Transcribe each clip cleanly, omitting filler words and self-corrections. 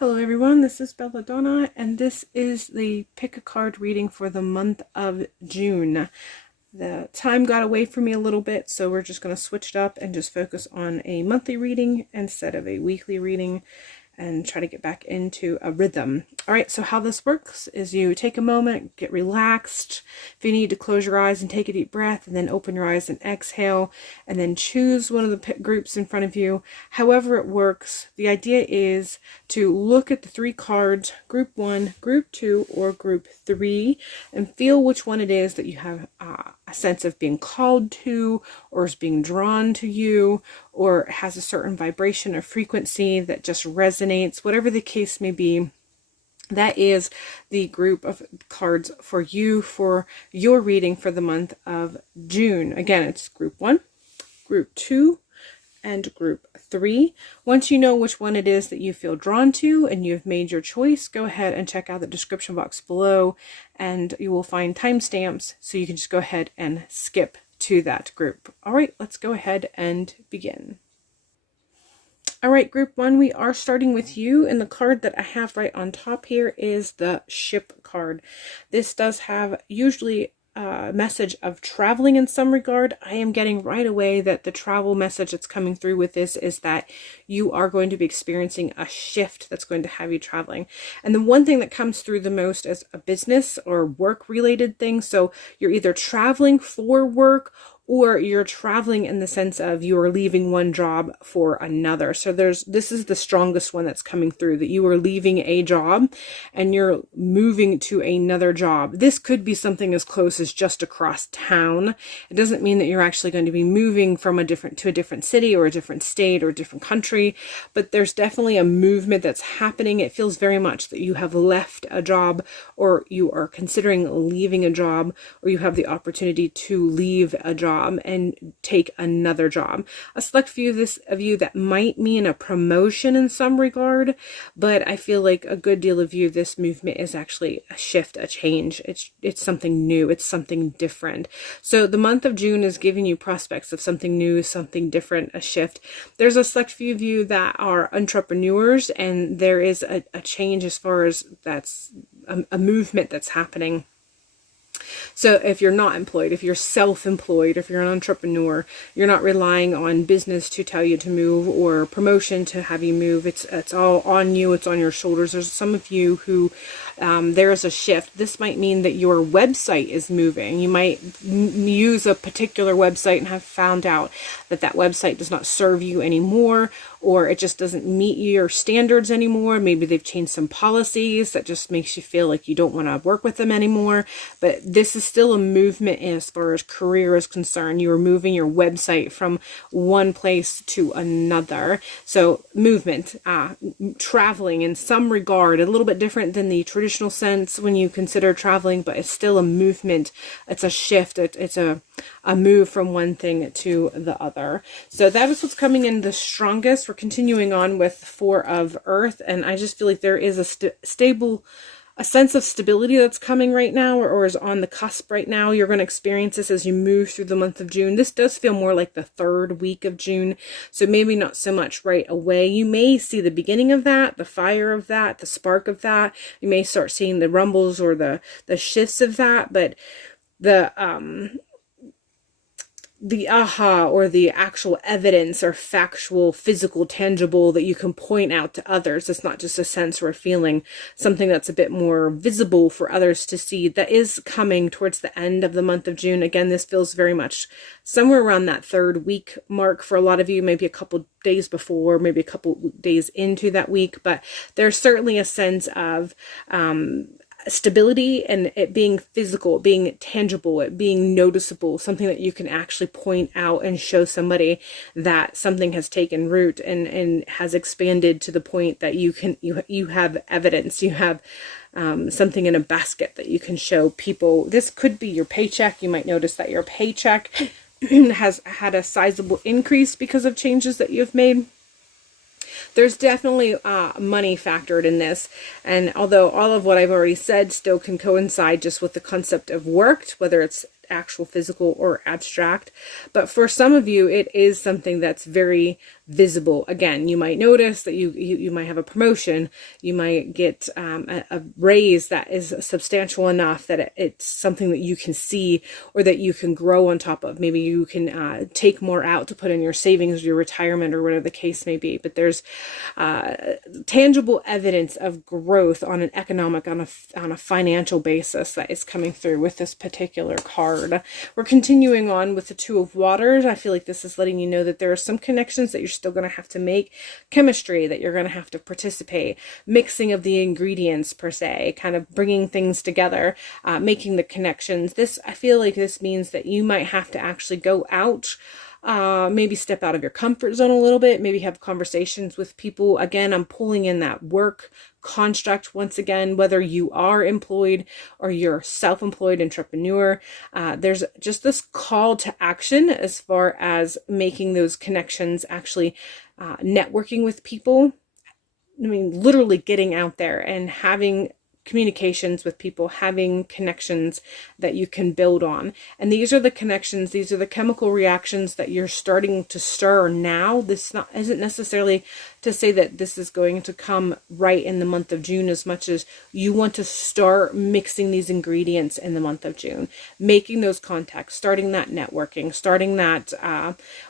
Hello everyone, this is BellaDonna, and this is the pick a card reading for the month of June. The time got away from me a little bit, so we're just going to switch it up and just focus on a monthly reading instead of a weekly reading and try to get back into a rhythm. All right, so how this works is you take a moment, get relaxed. If you need to, close your eyes and take a deep breath, and then open your eyes and exhale, and then choose one of the groups in front of you. However it works, the idea is to look at the three cards, group 1, group 2, or group 3, and feel which one it is that you have a sense of being called to, or is being drawn to you, or has a certain vibration or frequency that just resonates. Whatever the case may be, that is the group of cards for you for your reading for the month of June. Again, it's group 1, group 2, and group 3. Once you know which one it is that you feel drawn to and you've made your choice, go ahead and check out the description box below, and you will find timestamps so you can just go ahead and skip to that group. All right, let's go ahead and begin. All right, group 1, we are starting with you, and the card that I have right on top here is the ship card. This does have usually a message of traveling in some regard. I am getting right away that the travel message that's coming through with this is that you are going to be experiencing a shift that's going to have you traveling. And the one thing that comes through the most is a business or work related thing. So you're either traveling for work, or you're traveling in the sense of you are leaving one job for another. So this is the strongest one that's coming through, that you are leaving a job and you're moving to another job. This could be something as close as just across town. It doesn't mean that you're actually going to be moving from to a different city or a different state or a different country, but there's definitely a movement that's happening. It feels very much that you have left a job, or you are considering leaving a job, or you have the opportunity to leave a job and take another job. A select few of you that might mean a promotion in some regard, but I feel like a good deal of you, this movement is actually a shift, a change. It's something new, it's something different. So the month of June is giving you prospects of something new, something different, a shift. There's a select few of you that are entrepreneurs, and there is a change as far as that's a movement that's happening. So if you're not employed, if you're self-employed, if you're an entrepreneur, you're not relying on business to tell you to move or promotion to have you move. It's all on you. It's on your shoulders. There's some of you who there is a shift. This might mean that your website is moving. You might use a particular website and have found out that that website does not serve you anymore, or it just doesn't meet your standards anymore. Maybe they've changed some policies that just makes you feel like you don't want to work with them anymore. But this is still a movement as far as career is concerned. You are moving your website from one place to another. So movement, traveling in some regard, a little bit different than the traditional sense when you consider traveling, but it's still a movement. It's a shift. It's a move from one thing to the other. So that is what's coming in the strongest. We're continuing on with 4 of Earth, and I just feel like there is a sense of stability that's coming right now, or is on the cusp right now. You're going to experience this as you move through the month of June. This does feel more like the 3rd week of June, so maybe not so much right away. You may see the beginning of that, the fire of that, the spark of that. You may start seeing the rumbles or the shifts of that, but the aha, or the actual evidence or factual, physical, tangible that you can point out to others. It's not just a sense or a feeling, something that's a bit more visible for others to see. That is coming towards the end of the month of June. Again, this feels very much somewhere around that 3rd week mark for a lot of you, maybe a couple days before, maybe a couple days into that week, but there's certainly a sense of stability, and it being physical, being tangible, it being noticeable, something that you can actually point out and show somebody that something has taken root and has expanded to the point that you have evidence, you have something in a basket that you can show people. This could be your paycheck. You might notice that your paycheck has had a sizable increase because of changes that you've made. There's definitely money factored in this, and although all of what I've already said still can coincide just with the concept of worked, whether it's actual physical or abstract, but for some of you it is something that's very visible. Again, you might notice that you might have a promotion, you might get a raise that is substantial enough that it's something that you can see or that you can grow on top of. Maybe you can take more out to put in your savings, your retirement, or whatever the case may be. But there's tangible evidence of growth on an economic, on a financial basis that is coming through with this particular card. We're continuing on with the Two of Waters. I feel like this is letting you know that there are some connections that you're still going to have to make, chemistry that you're going to have to participate, mixing of the ingredients per se, kind of bringing things together, making the connections. I feel like this means that you might have to actually go out, maybe step out of your comfort zone a little bit, maybe have conversations with people. Again, I'm pulling in that work construct once again, whether you are employed or you're self-employed entrepreneur. There's just this call to action as far as making those connections, actually networking with people. I mean, literally getting out there and having communications with people, having connections that you can build on. And these are the connections, these are the chemical reactions that you're starting to stir now. This isn't necessarily to say that this is going to come right in the month of June, as much as you want to start mixing these ingredients in the month of June, making those contacts, starting that networking, starting that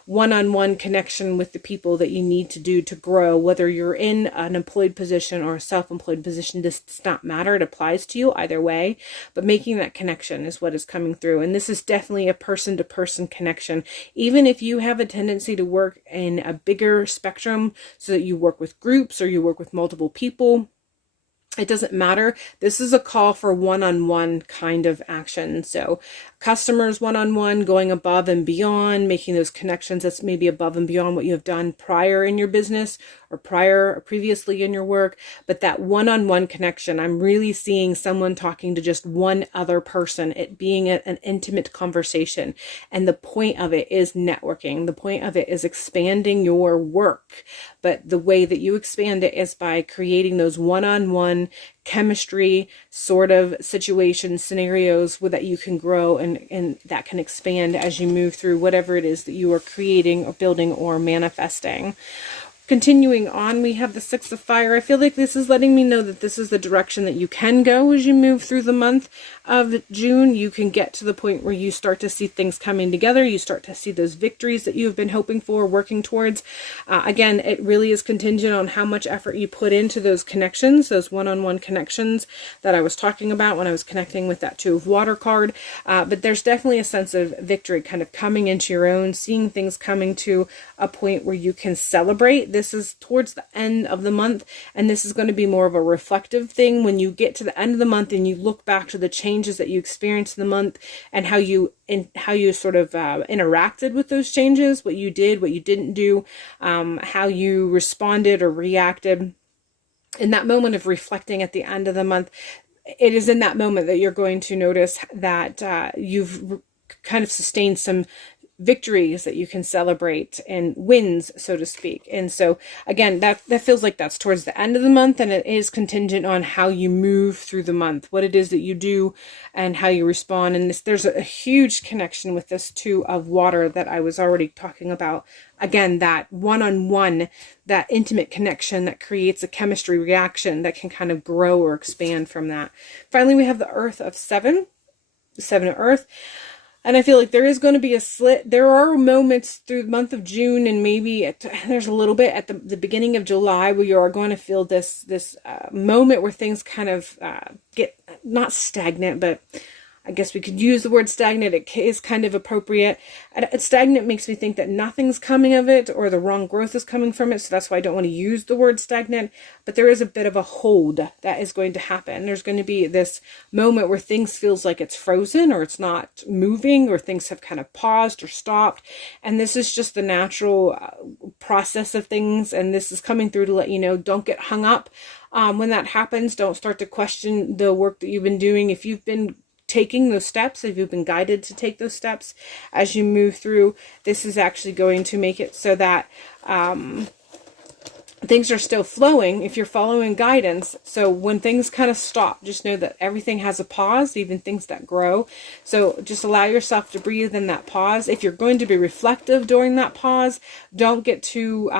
one-on-one connection with the people that you need to do to grow, whether you're in an employed position or a self-employed position. This does not matter. It applies to you either way, but making that connection is what is coming through. And this is definitely a person-to-person connection. Even if you have a tendency to work in a bigger spectrum, so that you work with groups or you work with multiple people, it doesn't matter. This is a call for one-on-one kind of action. So customers one-on-one, going above and beyond, making those connections that's maybe above and beyond what you have done prior in your business or previously in your work. But that one-on-one connection, I'm really seeing someone talking to just one other person, it being an intimate conversation. And the point of it is networking. The point of it is expanding your work. But the way that you expand it is by creating those one-on-one chemistry sort of situations, scenarios that you can grow and that can expand as you move through whatever it is that you are creating or building or manifesting. Continuing on, we have the Six of Fire. I feel like this is letting me know that this is the direction that you can go as you move through the month of June. You can get to the point where you start to see things coming together. You start to see those victories that you've been hoping for, working towards. Again, it really is contingent on how much effort you put into those connections, those one-on-one connections that I was talking about when I was connecting with that Two of Water card. But there's definitely a sense of victory kind of coming into your own, seeing things coming to a point where you can celebrate. This is towards the end of the month, and this is going to be more of a reflective thing when you get to the end of the month and you look back to the changes that you experienced in the month and how you sort of interacted with those changes, what you did, what you didn't do, how you responded or reacted. In that moment of reflecting at the end of the month, it is in that moment that you're going to notice that you've kind of sustained some victories that you can celebrate and wins, so to speak. And so again, that feels like that's towards the end of the month, and it is contingent on how you move through the month, what it is that you do and how you respond. And there's a huge connection with this Two of Water that I was already talking about. Again, that one-on-one, that intimate connection that creates a chemistry reaction that can kind of grow or expand from that. Finally, we have the Earth of Seven, the Seven of Earth. And I feel like there is going to be a slit. There are moments through the month of June, and maybe there's a little bit at the beginning of July where you are going to feel this moment where things kind of get not stagnant, but I guess we could use the word stagnant. It is kind of appropriate. Stagnant makes me think that nothing's coming of it or the wrong growth is coming from it. So that's why I don't want to use the word stagnant. But there is a bit of a hold that is going to happen. There's going to be this moment where things feels like it's frozen or it's not moving or things have kind of paused or stopped. And this is just the natural process of things. And this is coming through to let you know, don't get hung up when that happens. Don't start to question the work that you've been doing. If you've been taking those steps, if you've been guided to take those steps as you move through, this is actually going to make it so that things are still flowing if you're following guidance. So when things kind of stop, just know that everything has a pause, even things that grow. So just allow yourself to breathe in that pause. If you're going to be reflective during that pause, don't get too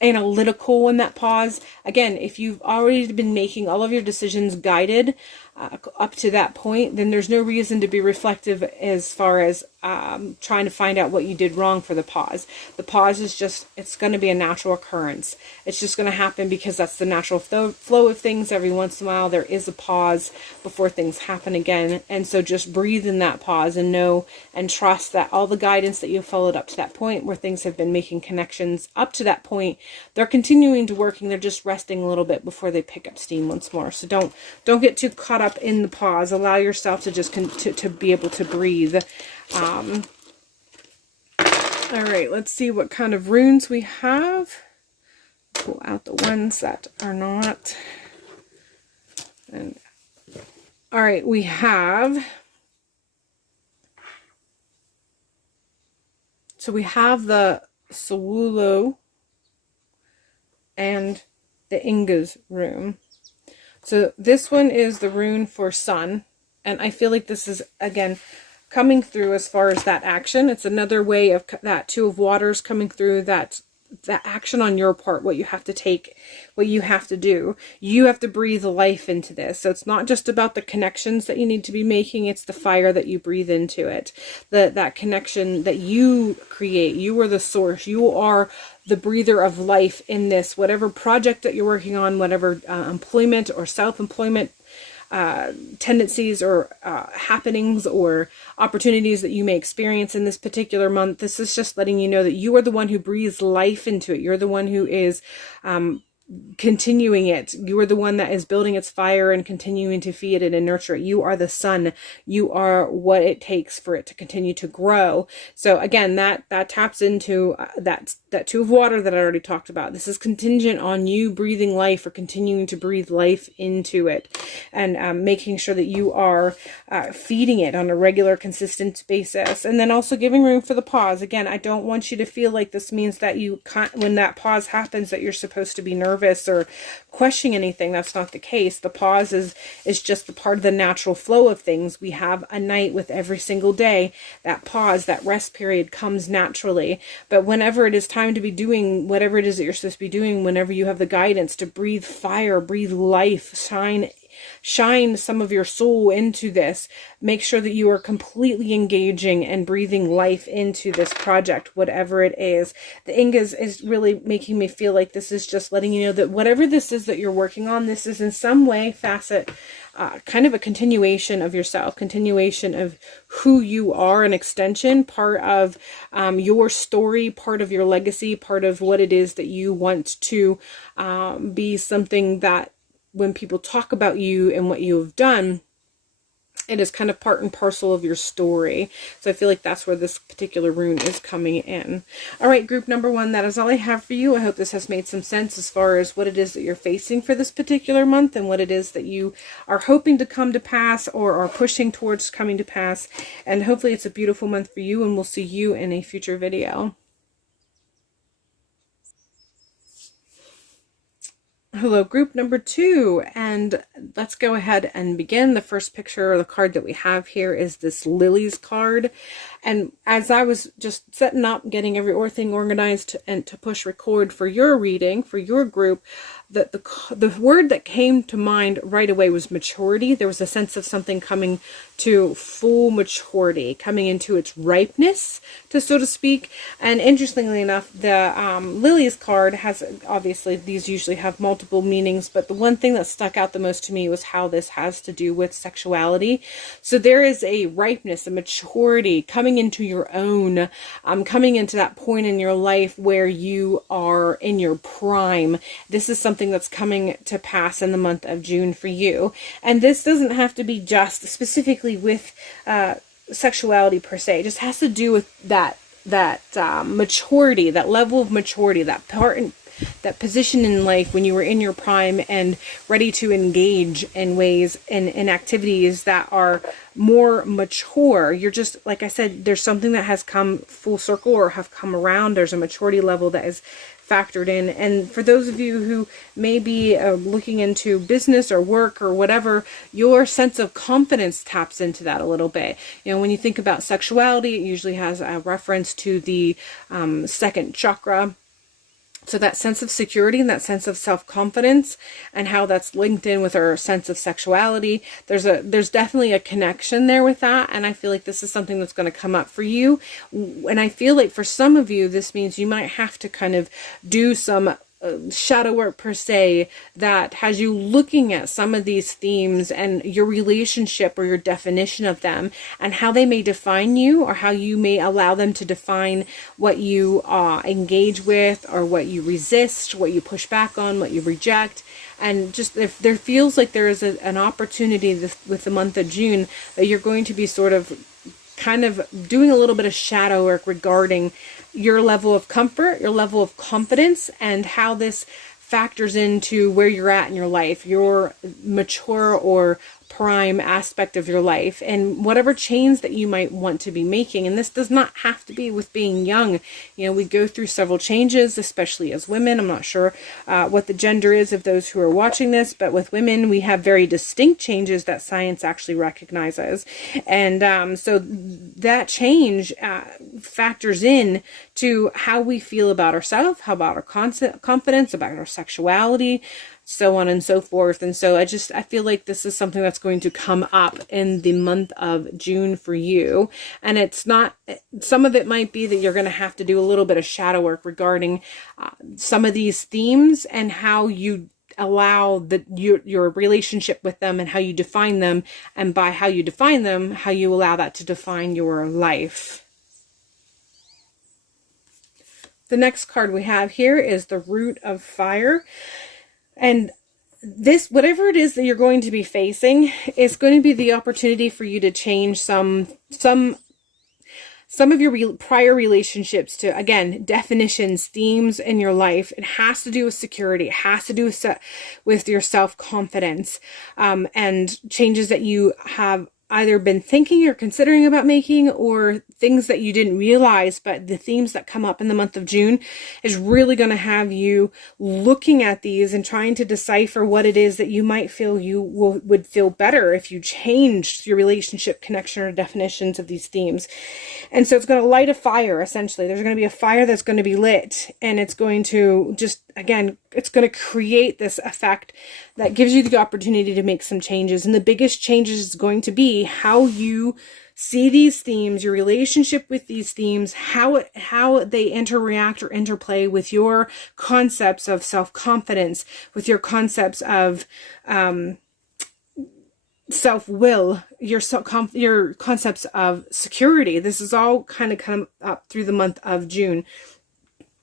analytical in that pause. Again, if you've already been making all of your decisions guided up to that point, then there's no reason to be reflective as far as trying to find out what you did wrong for the pause. The pause is just, it's going to be a natural occurrence. It's just going to happen because that's the natural flow of things. Every once in a while there is a pause before things happen again. And so just breathe in that pause and know and trust that all the guidance that you followed up to that point, where things have been making connections up to that point, they're continuing to work, and they're just resting a little bit before they pick up steam once more. So don't get too caught up in the pause. Allow yourself to just to be able to breathe. All right, let's see what kind of runes we have. Pull out the ones that are not. And all right, we have. So we have the Sawulo and the Inga's rune. So this one is the rune for sun, and I feel like this is, again, coming through as far as that action. It's another way of that Two of Waters coming through, that action on your part, what you have to take, what you have to do. You have to breathe life into this. So it's not just about the connections that you need to be making, it's the fire that you breathe into it. That connection that you create. You are the source. You are the breather of life in this, whatever project that you're working on, whatever employment or self-employment tendencies or happenings or opportunities that you may experience in this particular month. This is just letting you know that you are the one who breathes life into it. You're the one who is continuing it. You are the one that is building its fire and continuing to feed it and nurture it. You are the sun. You are what it takes for it to continue to grow. So again, that taps into that Two of Water that I already talked about. This is contingent on you breathing life or continuing to breathe life into it, and making sure that you are feeding it on a regular, consistent basis, and then also giving room for the pause. Again, I don't want you to feel like this means that you can't, when that pause happens, that you're supposed to be nervous or questioning anything. That's not the case. The pause is just the part of the natural flow of things. We have a night with every single day. That pause, that rest period comes naturally. But whenever it is time to be doing whatever it is that you're supposed to be doing, whenever you have the guidance to breathe fire, breathe life, shine some of your soul into this, make sure that you are completely engaging and breathing life into this project, whatever it is. The Ingas is really making me feel like this is just letting you know that whatever this is that you're working on, this is in some way, facet, kind of a continuation of yourself, continuation of who you are, an extension, part of your story, part of your legacy, part of what it is that you want to be, something that when people talk about you and what you have done, it is kind of part and parcel of your story. So I feel like that's where this particular rune is coming in. All right, group number one, that is all I have for you. I hope this has made some sense as far as what it is that you're facing for this particular month and what it is that you are hoping to come to pass or are pushing towards coming to pass. And hopefully it's a beautiful month for you, and we'll see you in a future video. Hello, group number two, and let's go ahead and begin. The first picture or the card that we have here is this Lily's card. And as I was just setting up, getting everything organized and to push record for your reading, for your group, the word that came to mind right away was maturity. There was a sense of something coming to full maturity, coming into its ripeness, so to speak. And interestingly enough, the Lily's card has, obviously these usually have multiple meanings, but the one thing that stuck out the most to me was how this has to do with sexuality. So there is a ripeness, a maturity coming into your own, coming into that point in your life where you are in your prime. This is something that's coming to pass in the month of June for you. And this doesn't have to be just specifically with sexuality per se. It just has to do with that maturity, that level of maturity, that part in that position in life when you were in your prime and ready to engage in ways in activities that are more mature. You're just, like I said, there's something that has come full circle or have come around. There's a maturity level that is factored in. And for those of you who may be looking into business or work or whatever, your sense of confidence taps into that a little bit. You know, when you think about sexuality, it usually has a reference to the second chakra. So that sense of security and that sense of self-confidence, and how that's linked in with our sense of sexuality, there's definitely a connection there with that. And I feel like this is something that's going to come up for you. And I feel like for some of you, this means you might have to kind of do some shadow work per se, that has you looking at some of these themes and your relationship or your definition of them, and how they may define you, or how you may allow them to define what you engage with, or what you resist, what you push back on, what you reject. And just if there feels like there is an opportunity with the month of June, that you're going to be sort of kind of doing a little bit of shadow work regarding your level of comfort, your level of confidence, and how this factors into where you're at in your life, your mature or prime aspect of your life, and whatever change that you might want to be making. And this does not have to be with being young. You know, we go through several changes, especially as women. I'm not sure what the gender is of those who are watching this, but with women, we have very distinct changes that science actually recognizes. And so that change factors in to how we feel about ourselves, how about our confidence, about our sexuality, so on and so forth. And so I feel like this is something that's going to come up in the month of June for you. And it's not, some of it might be that you're going to have to do a little bit of shadow work regarding some of these themes, and how you allow your relationship with them, and how you define them, and by how you define them, how you allow that to define your life. The next card we have here is the Root of Fire. And this, whatever it is that you're going to be facing, is going to be the opportunity for you to change some of your prior relationships to, again, definitions, themes in your life. It has to do with security. It has to do with your self-confidence, and changes that you have either been thinking or considering about making, or things that you didn't realize. But the themes that come up in the month of June is really going to have you looking at these and trying to decipher what it is that you might feel you would feel better if you changed your relationship, connection, or definitions of these themes. And so it's going to light a fire, essentially. There's going to be a fire that's going to be lit, and it's going to just, again, it's going to create this effect that gives you the opportunity to make some changes. And the biggest changes is going to be how you see these themes, your relationship with these themes, how they interact or interplay with your concepts of self-confidence, with your concepts of self-will, your concepts of security. This is all kind of come up through the month of June.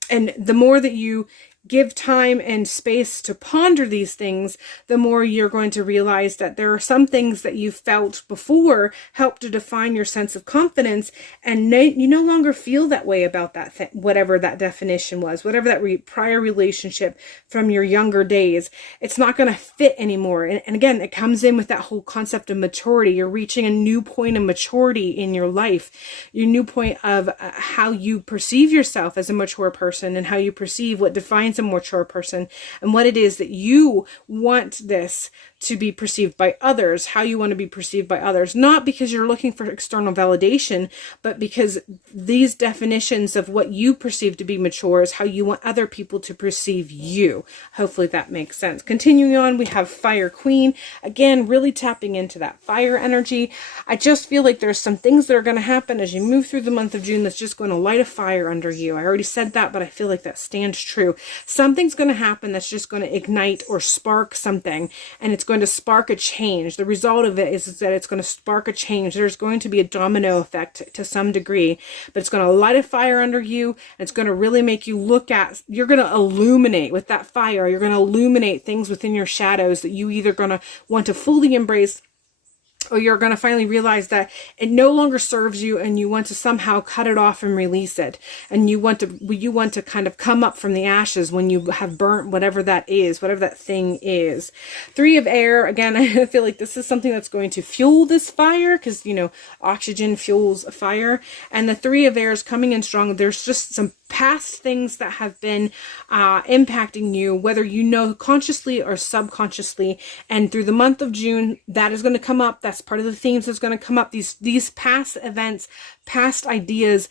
And the more that you give time and space to ponder these things, the more you're going to realize that there are some things that you felt before helped to define your sense of confidence, and you no longer feel that way about that whatever that definition was, whatever that prior relationship from your younger days. It's not going to fit anymore. And again, it comes in with that whole concept of maturity. You're reaching a new point of maturity in your life, your new point of how you perceive yourself as a mature person, and how you perceive what defines a mature person, and what it is that you want this to be perceived by others, how you want to be perceived by others, not because you're looking for external validation, but because these definitions of what you perceive to be mature is how you want other people to perceive you. Hopefully that makes sense. Continuing on, we have Fire Queen. Again, really tapping into that fire energy. I just feel like there's some things that are going to happen as you move through the month of June that's just going to light a fire under you. I already said that, but I feel like that stands true. Something's going to happen that's just going to ignite or spark something, and it's going to spark a change. The result of it is that it's going to spark a change. There's going to be a domino effect to some degree, but it's going to light a fire under you, and it's going to really make you look at, you're going to illuminate with that fire. You're going to illuminate things within your shadows that you either going to want to fully embrace, or you're going to finally realize that it no longer serves you, and you want to somehow cut it off and release it. And you want to kind of come up from the ashes when you have burnt whatever that is, whatever that thing is. Three of Air, again, I feel like this is something that's going to fuel this fire, because, you know, oxygen fuels a fire. And the Three of Air is coming in strong. There's just some past things that have been impacting you, whether you know consciously or subconsciously. And through the month of June, that is going to come up. That's part of the themes that's going to come up. These past events, past ideas,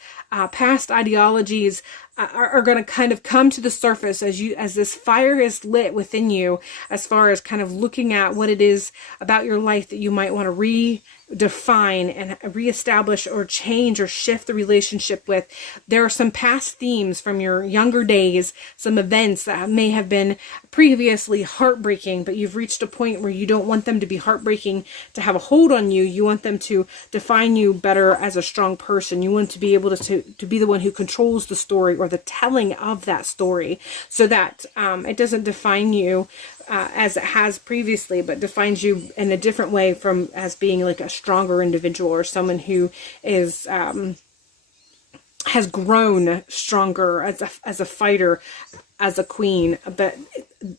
past ideologies are going to kind of come to the surface as this fire is lit within you, as far as kind of looking at what it is about your life that you might want to redefine and reestablish or change or shift the relationship with. There are some past themes from your younger days, some events that may have been previously heartbreaking, but you've reached a point where you don't want them to be heartbreaking to have a hold on you. You want them to define you better as a strong person. You want to be able to be the one who controls the story or the telling of that story, so that it doesn't define you as it has previously, but defines you in a different way, from as being like a stronger individual, or someone who is has grown stronger as a fighter, as a queen. But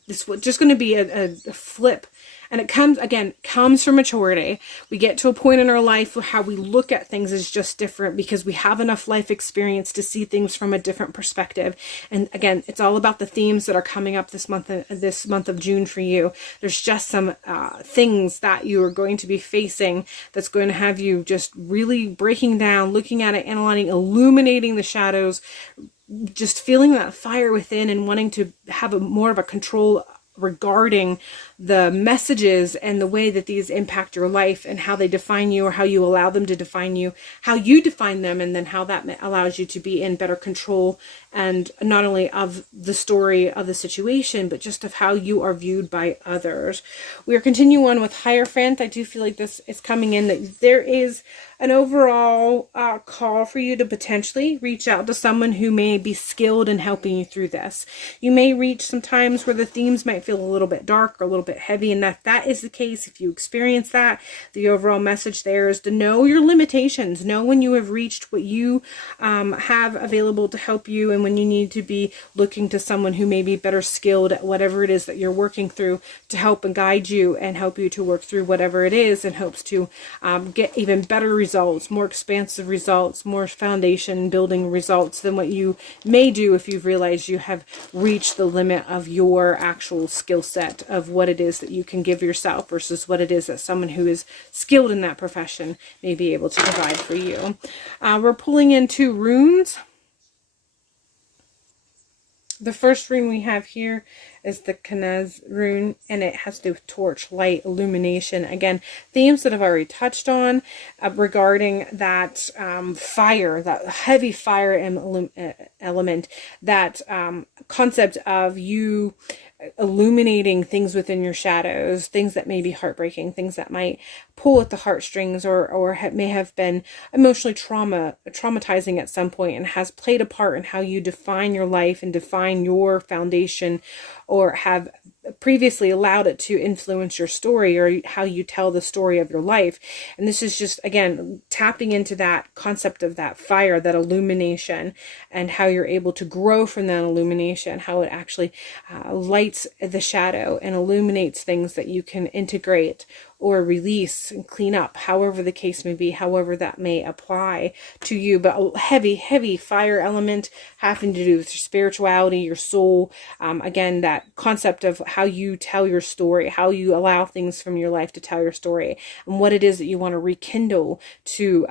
it's just going to be a flip. And it comes from maturity. We get to a point in our life where how we look at things is just different, because we have enough life experience to see things from a different perspective. And again, it's all about the themes that are coming up this month of June for you. There's just some things that you are going to be facing that's going to have you just really breaking down, looking at it, analyzing, illuminating the shadows, just feeling that fire within and wanting to have more of a control regarding the messages and the way that these impact your life, and how they define you, or how you allow them to define you, how you define them, and then how that allows you to be in better control, and not only of the story of the situation, but just of how you are viewed by others. We are continuing on with Hierophant. I do feel like this is coming in, that there is an overall call for you to potentially reach out to someone who may be skilled in helping you through this. You may reach some times where the themes might feel a little bit dark or a little bit heavy, and if that is the case, if you experience that, the overall message there is to know your limitations, know when you have reached what you have available to help you, and when you need to be looking to someone who may be better skilled at whatever it is that you're working through, to help and guide you and help you to work through whatever it is, in hopes to get even better results, more expansive results, more foundation building results than what you may do if you've realized you have reached the limit of your actual skill set of what it is that you can give yourself, versus what it is that someone who is skilled in that profession may be able to provide for you. We're pulling in 2 runes. The first rune we have here is the Knez rune, and it has to do with torch, light, illumination. Again, themes that I've already touched on regarding that fire, that heavy fire element, that concept of you illuminating things within your shadows, things that may be heartbreaking, things that might pull at the heartstrings, or may have been emotionally traumatizing at some point, and has played a part in how you define your life and define your foundation, or have previously allowed it to influence your story, or how you tell the story of your life. And this is just, again, tapping into that concept of that fire, that illumination, and how you're able to grow from that illumination, how it actually lights the shadow and illuminates things that you can integrate or release and clean up, however the case may be, however that may apply to you. But a heavy fire element having to do with your spirituality, your soul. Again, that concept of how you tell your story, how you allow things from your life to tell your story, and what it is that you want to rekindle to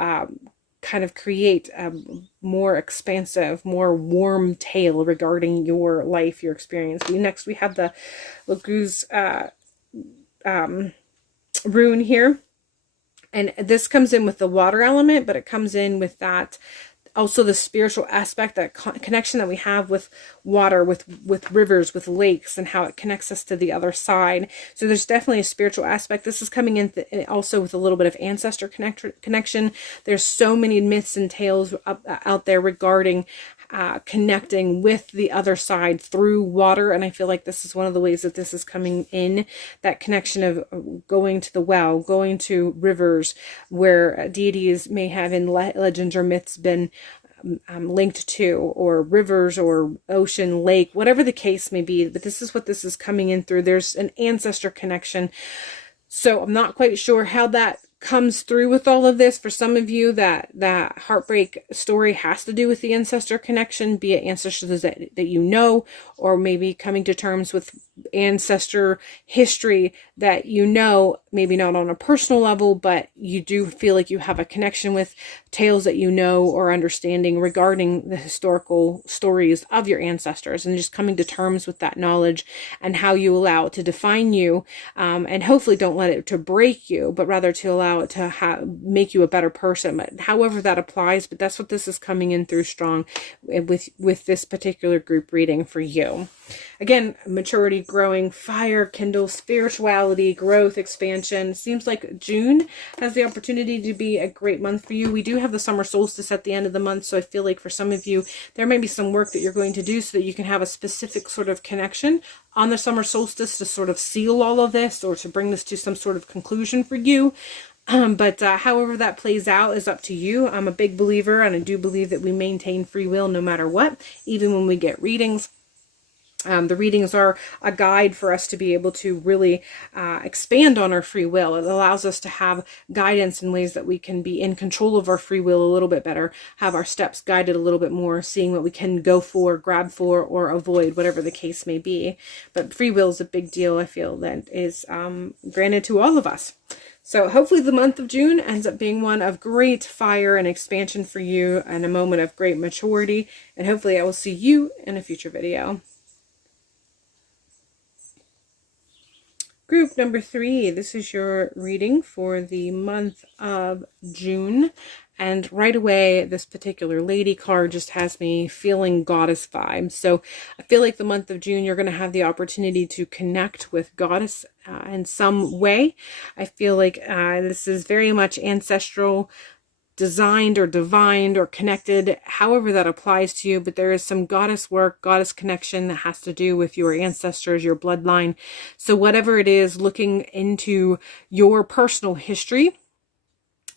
kind of create a more expansive, more warm tale regarding your life, your experience. Next, we have the Laguz rune here, and this comes in with the water element, but it comes in with that also the spiritual aspect, that connection that we have with water, with rivers, with lakes, and how it connects us to the other side. So there's definitely a spiritual aspect. This is coming in also with a little bit of ancestor connection. There's so many myths and tales out there regarding connecting with the other side through water, and I feel like this is one of the ways that this is coming in, that connection of going to the well, going to rivers where deities may have in legends or myths been linked to, or rivers or ocean, lake, whatever the case may be. But this is what this is coming in through. There's an ancestor connection. So I'm not quite sure how that comes through with all of this. For some of you, that heartbreak story has to do with the ancestor connection, be it ancestors that you know, or maybe coming to terms with ancestor history that you know, maybe not on a personal level, but you do feel like you have a connection with tales that you know or understanding regarding the historical stories of your ancestors, and just coming to terms with that knowledge and how you allow it to define you, and hopefully don't let it to break you, but rather to allow it to make you a better person. But however that applies, but that's what this is coming in through strong with this particular group reading for you. Again, maturity, growing, fire, kindle, spirituality, growth, expansion. Seems like June has the opportunity to be a great month for you. We do have the summer solstice at the end of the month, so I feel like for some of you, there may be some work that you're going to do so that you can have a specific sort of connection on the summer solstice to sort of seal all of this, or to bring this to some sort of conclusion for you. But however that plays out is up to you. I'm a big believer, and I do believe that we maintain free will no matter what, even when we get readings. The readings are a guide for us to be able to really expand on our free will. It allows us to have guidance in ways that we can be in control of our free will a little bit better, have our steps guided a little bit more, seeing what we can go for, grab for, or avoid, whatever the case may be. But free will is a big deal, I feel, that is granted to all of us. So hopefully the month of June ends up being one of great fire and expansion for you, and a moment of great maturity. And hopefully I will see you in a future video. Group number 3, this is your reading for the month of June. And right away, this particular lady card just has me feeling goddess vibes. So I feel like the month of June, you're going to have the opportunity to connect with goddess in some way. I feel like this is very much ancestral, designed or divined or connected, however that applies to you. But there is some goddess work, goddess connection that has to do with your ancestors, your bloodline. So whatever it is, looking into your personal history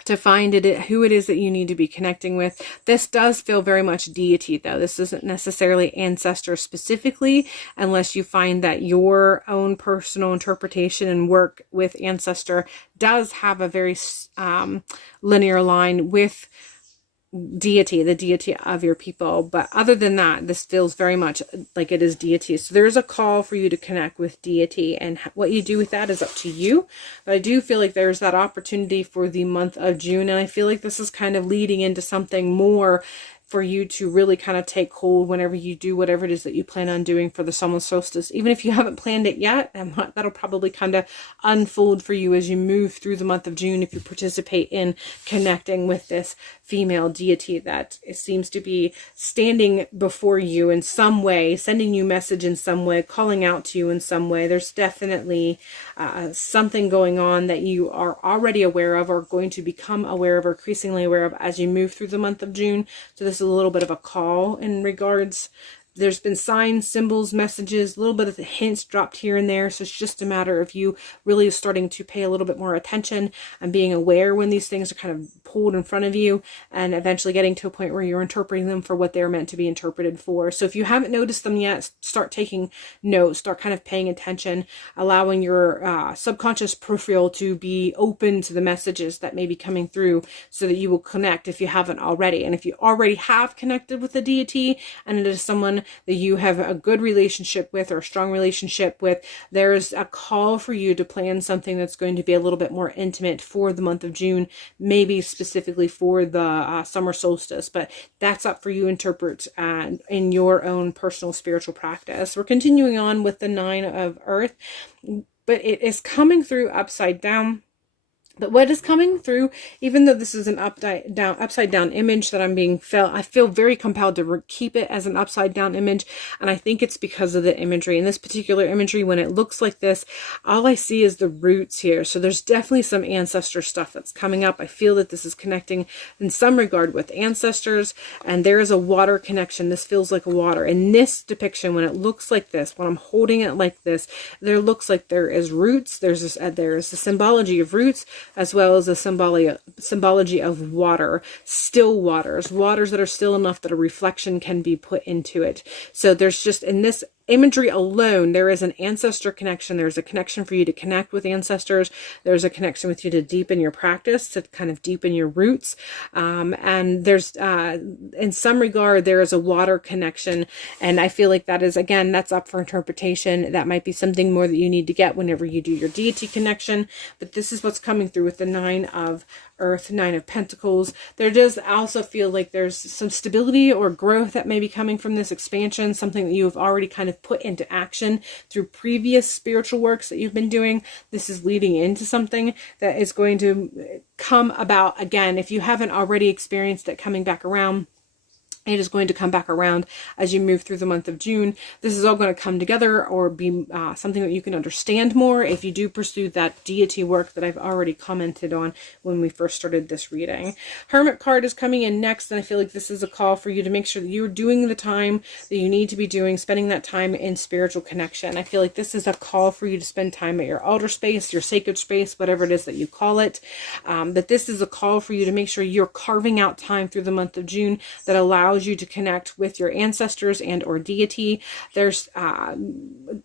to find who it is that you need to be connecting with. This does feel very much deity, though. This isn't necessarily ancestor specifically, unless you find that your own personal interpretation and work with ancestor does have a very linear line with deity, the deity of your people. But other than that, this feels very much like it is deity. So there's a call for you to connect with deity, and what you do with that is up to you. But I do feel like there's that opportunity for the month of June, and I feel like this is kind of leading into something more for you to really kind of take hold whenever you do whatever it is that you plan on doing for the summer solstice. Even if you haven't planned it yet, that'll probably kind of unfold for you as you move through the month of June, if you participate in connecting with this female deity that seems to be standing before you in some way, sending you message in some way, calling out to you in some way. There's definitely something going on that you are already aware of, or going to become aware of, or increasingly aware of as you move through the month of June. So this is a little bit of a call in regards. There's been signs, symbols, messages, a little bit of the hints dropped here and there. So it's just a matter of you really starting to pay a little bit more attention and being aware when these things are kind of pulled in front of you, and eventually getting to a point where you're interpreting them for what they're meant to be interpreted for. So if you haven't noticed them yet, start taking notes, start kind of paying attention, allowing your subconscious peripheral to be open to the messages that may be coming through, so that you will connect if you haven't already. And if you already have connected with a deity, and it is someone that you have a good relationship with, or a strong relationship with, there's a call for you to plan something that's going to be a little bit more intimate for the month of June, maybe specifically for the summer solstice. But that's up for you to interpret in your own personal spiritual practice. We're continuing on with the 9 of Earth, but it is coming through upside down. But what is coming through, even though this is an upside down image that I feel very compelled to keep it as an upside down image. And I think it's because of the imagery. In this particular imagery, when it looks like this, all I see is the roots here. So there's definitely some ancestor stuff that's coming up. I feel that this is connecting in some regard with ancestors, and there is a water connection. This feels like water. In this depiction, when it looks like this, when I'm holding it like this, there looks like there is roots. There is a symbology of roots, as well as a symbology of water, still waters that are still enough that a reflection can be put into it. So there's just, in this imagery alone, there is an ancestor connection. There's a connection for you to connect with ancestors. There's a connection with you to deepen your practice, to kind of deepen your roots. And there's, in some regard, there is a water connection. And I feel like that is, again, that's up for interpretation. That might be something more that you need to get whenever you do your deity connection. But this is what's coming through with the 9 of Earth, 9 of Pentacles. There does also feel like there's some stability or growth that may be coming from this expansion, something that you have already kind of put into action through previous spiritual works that you've been doing. This is leading into something that is going to come about again. If you haven't already experienced it coming back around, it is going to come back around as you move through the month of June. This is all going to come together or be something that you can understand more if you do pursue that deity work that I've already commented on when we first started this reading. Hermit card is coming in next, and I feel like this is a call for you to make sure that you're doing the time that you need to be doing, spending that time in spiritual connection. I feel like this is a call for you to spend time at your altar space, your sacred space, whatever it is that you call it. That this is a call for you to make sure you're carving out time through the month of June that allows you to connect with your ancestors and or deity. There's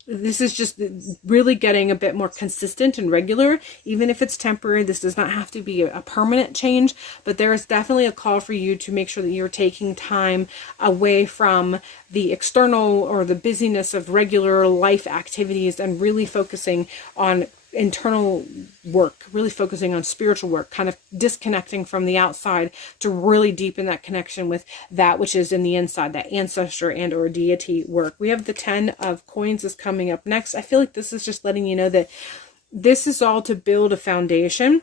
this is just really getting a bit more consistent and regular, even if it's temporary. This does not have to be a permanent change, but there is definitely a call for you to make sure that you're taking time away from the external or the busyness of regular life activities and really focusing on internal work, really focusing on spiritual work, kind of disconnecting from the outside to really deepen that connection with that which is in the inside, that ancestor and or deity work. We have the 10 of coins is coming up next. I feel like this is just letting you know that this is all to build a foundation,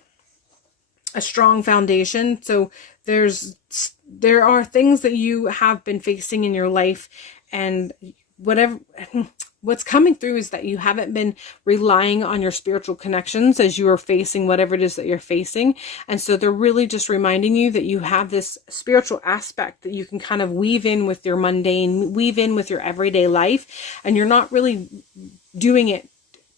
a strong foundation. So there are things that you have been facing in your life, and what's coming through is that you haven't been relying on your spiritual connections as you are facing whatever it is that you're facing. And so they're really just reminding you that you have this spiritual aspect that you can kind of weave in with your mundane, weave in with your everyday life, and you're not really doing it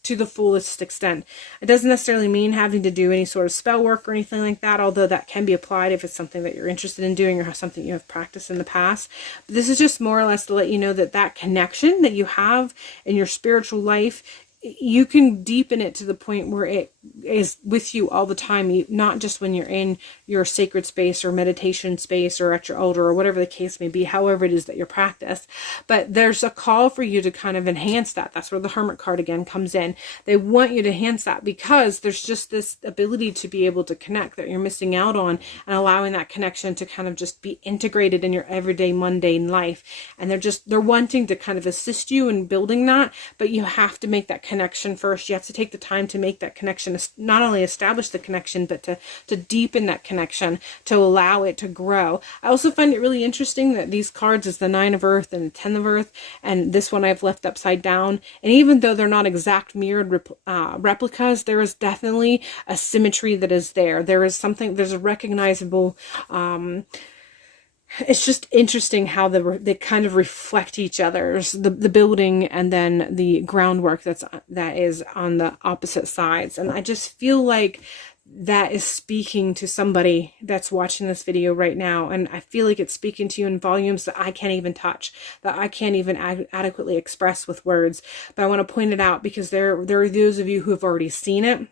to the fullest extent. It doesn't necessarily mean having to do any sort of spell work or anything like that, although that can be applied if it's something that you're interested in doing or something you have practiced in the past. But this is just more or less to let you know that that connection that you have in your spiritual life, you can deepen it to the point where it is with you all the time, not just when you're in your sacred space or meditation space or at your altar or whatever the case may be, however it is that you practice. But there's a call for you to kind of enhance that. That's where the Hermit card again comes in. They want you to enhance that because there's just this ability to be able to connect that you're missing out on, and allowing that connection to kind of just be integrated in your everyday mundane life. And they're wanting to kind of assist you in building that, but you have to make that connection first. You have to take the time to make that connection, not only establish the connection, but to deepen that connection, to allow it to grow. I also find it really interesting that these cards is the 9 of Earth and the 10 of Earth, and this one I've left upside down. And even though they're not exact mirrored replicas, there is definitely a symmetry that is there. There is something, there's a recognizable, it's just interesting how they kind of reflect each other's, the building and then the groundwork that is on the opposite sides. And I just feel like that is speaking to somebody that's watching this video right now. And I feel like it's speaking to you in volumes that I can't even touch, that I can't even adequately express with words. But I want to point it out because there are those of you who have already seen it,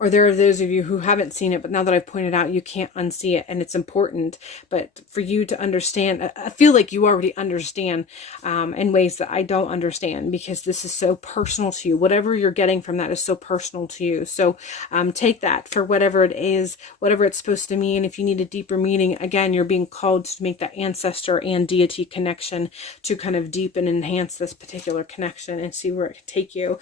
or there are those of you who haven't seen it, but now that I've pointed out, you can't unsee it, and it's important. But for you to understand, I feel like you already understand in ways that I don't understand, because this is so personal to you. Whatever you're getting from that is so personal to you. So take that for whatever it is, whatever it's supposed to mean. If you need a deeper meaning, again, you're being called to make that ancestor and deity connection to kind of deepen and enhance this particular connection and see where it can take you.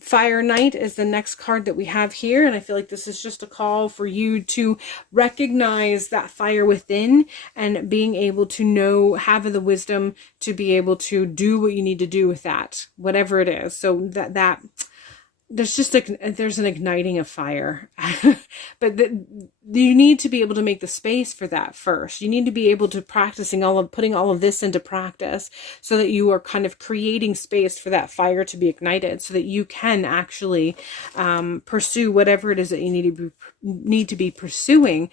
Fire Knight is the next card that we have here, and I feel like this is just a call for you to recognize that fire within and being able to know, have the wisdom to be able to do what you need to do with that, whatever it is. So that there's an igniting of fire, but you need to be able to make the space for that first. You need to be able to putting all of this into practice so that you are kind of creating space for that fire to be ignited, so that you can actually pursue whatever it is that you need to be pursuing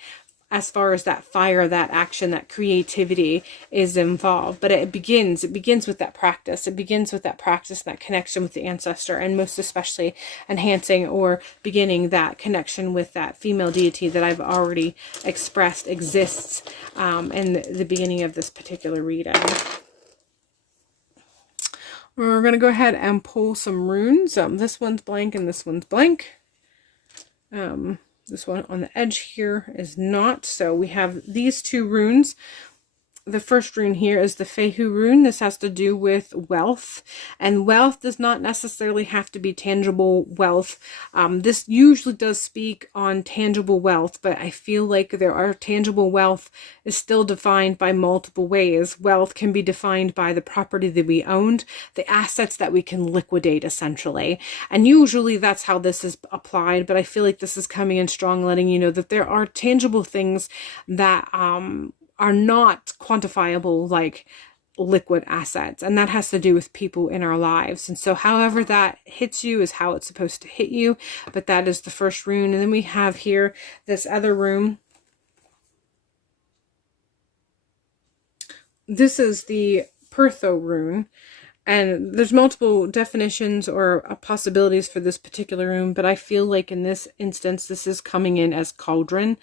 as far as that fire, that action, that creativity is involved. But it begins with that practice. It begins with that practice, that connection with the ancestor, and most especially enhancing or beginning that connection with that female deity that I've already expressed exists in the beginning of this particular reading. We're going to go ahead and pull some runes. This one's blank and this one's blank. This one on the edge here is not. So we have these two runes. The first rune here is the Fehu rune. This has to do with wealth, and wealth does not necessarily have to be tangible wealth. This usually does speak on tangible wealth, but I feel like tangible wealth is still defined by multiple ways. Wealth can be defined by the property that we owned, the assets that we can liquidate essentially. And usually that's how this is applied, but I feel like this is coming in strong, letting you know that there are tangible things that, are not quantifiable like liquid assets, and that has to do with people in our lives. And so however that hits you is how it's supposed to hit you, but that is the first rune. And then we have here this other rune. This is the Pertho rune, and there's multiple definitions or possibilities for this particular rune, but I feel like in this instance this is coming in as cauldron.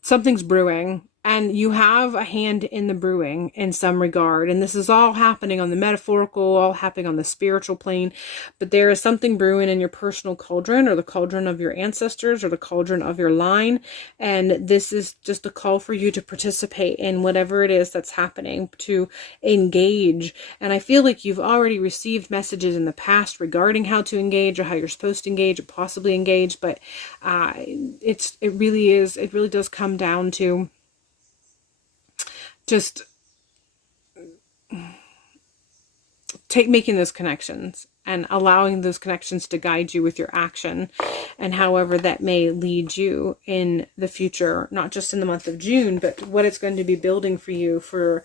Something's brewing, and you have a hand in the brewing in some regard. And this is all happening on the metaphorical, all happening on the spiritual plane. But there is something brewing in your personal cauldron, or the cauldron of your ancestors, or the cauldron of your line. And this is just a call for you to participate in whatever it is that's happening, to engage. And I feel like you've already received messages in the past regarding how to engage, or how you're supposed to engage, or possibly engage. But it really does come down to just making those connections and allowing those connections to guide you with your action, and however that may lead you in the future, not just in the month of June, but what it's going to be building for you for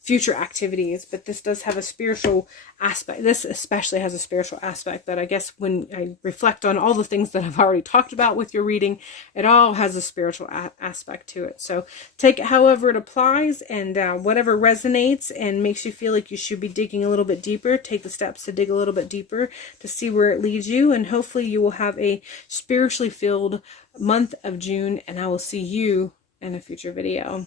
future activities. But this does have a spiritual aspect. This especially has a spiritual aspect that I guess when I reflect on all the things that I've already talked about with your reading, it all has a spiritual aspect to it. So take it however it applies, and whatever resonates and makes you feel like you should be digging a little bit deeper, take the steps to dig a little bit deeper to see where it leads you. And hopefully you will have a spiritually filled month of June, and I will see you in a future video.